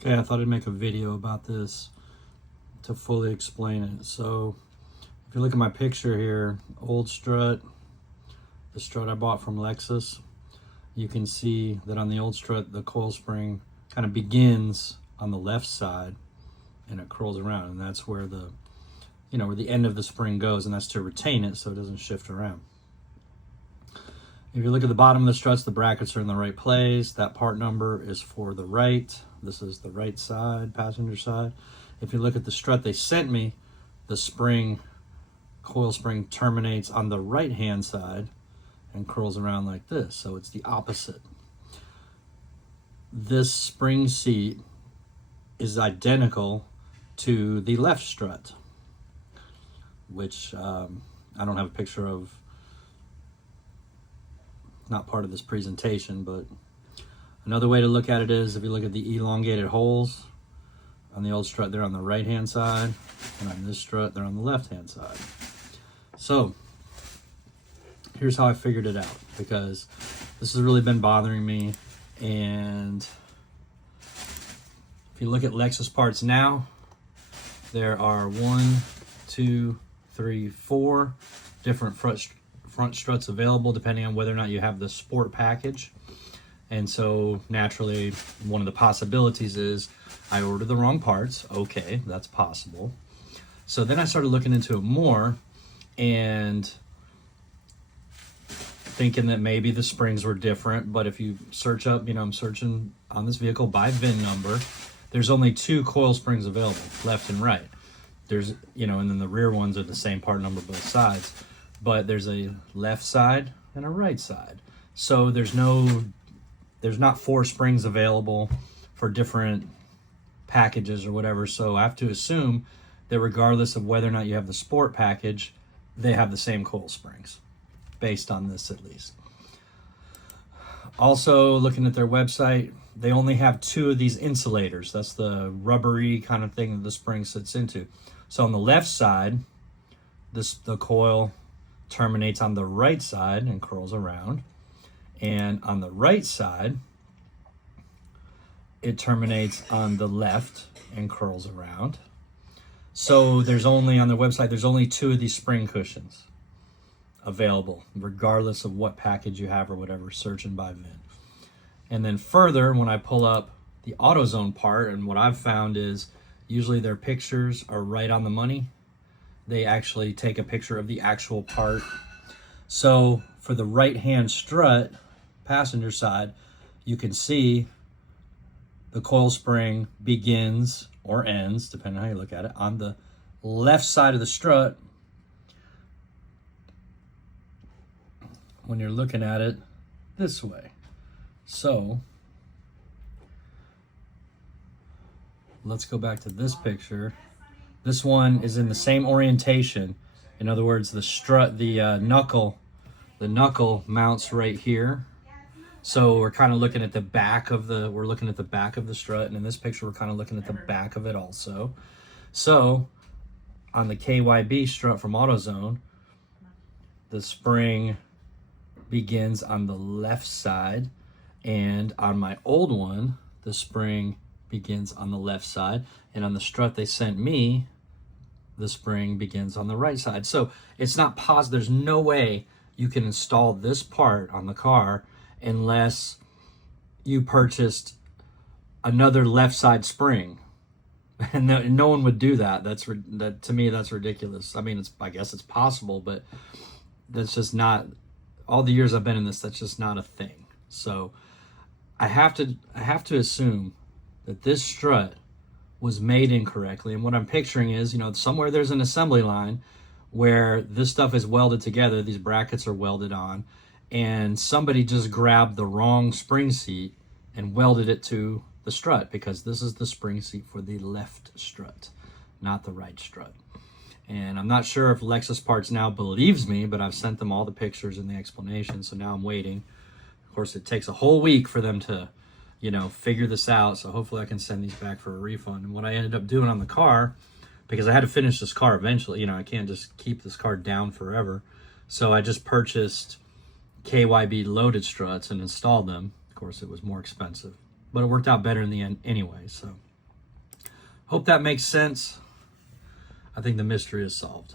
Okay, I thought I'd make a video about this to fully explain it. So if you look at my picture here, old strut, the strut I bought from Lexus, you can see that on the old strut, the coil spring kind of begins on the left side and it curls around, and that's where the, where the end of the spring goes, and that's to retain it so it doesn't shift around. If you look at the bottom of the struts, the brackets are in the right place. That part number is for the right. This is the right side, passenger side. If you look at the strut they sent me, the spring, coil spring terminates on the right-hand side and curls around like this. So it's the opposite. This spring seat is identical to the left strut, which I don't have a picture of, not part of this presentation, but another way to look at it is if you look at the elongated holes on the old strut, they're on the right hand side, and on this strut they're on the left hand side. So here's how I figured it out, because this has really been bothering me. And if you look at Lexus Parts Now, there are 1, 2, 3, 4 different front struts available depending on whether or not you have the sport package. And so naturally, one of the possibilities is I ordered the wrong parts. Okay, that's possible. So then I started looking into it more and thinking that maybe the springs were different. But if you search up, I'm searching on this vehicle by VIN number, there's only 2 coil springs available, left and right. There's, and then the rear ones are the same part number both sides. But there's a left side and a right side. So there's not 4 springs available for different packages or whatever. So I have to assume that regardless of whether or not you have the sport package, they have the same coil springs, based on this at least. Also, looking at their website, they only have 2 of these insulators. That's the rubbery kind of thing that the spring sits into. So on the left side, the coil terminates on the right side and curls around, and on the right side it terminates on the left and curls around. So there's only, on their website, there's only 2 of these spring cushions available, regardless of what package you have or whatever, searching by VIN. And then further, when I pull up the AutoZone part, and what I've found is usually their pictures are right on the money. They actually take a picture of the actual part. So for the right-hand strut, passenger side, you can see the coil spring begins or ends, depending on how you look at it, on the left side of the strut when you're looking at it this way. So let's go back to this picture. This one is in the same orientation. In other words, the strut, the knuckle mounts right here. So we're kind of looking at the back of the strut, and in this picture we're kind of looking at the back of it also. So on the KYB strut from AutoZone, the spring begins on the left side, and on my old one, the spring begins on the left side, and on the strut they sent me, the spring begins on the right side. So it's not possible. There's no way you can install this part on the car unless you purchased another left side spring, and no one would do that. That to me, that's ridiculous. I mean, I guess it's possible, but that's just not. All the years I've been in this, that's just not a thing. So I have to assume that this strut was made incorrectly. And what I'm picturing is, somewhere there's an assembly line where this stuff is welded together, these brackets are welded on, and somebody just grabbed the wrong spring seat and welded it to the strut, because this is the spring seat for the left strut, not the right strut. And I'm not sure if Lexus Parts Now believes me, but I've sent them all the pictures and the explanation, so now I'm waiting. Of course, it takes a whole week for them to figure this out. So hopefully I can send these back for a refund. And what I ended up doing on the car, because I had to finish this car eventually, I can't just keep this car down forever. So I just purchased KYB loaded struts and installed them. Of course, it was more expensive, but it worked out better in the end anyway. So Hope that makes sense. I think the mystery is solved.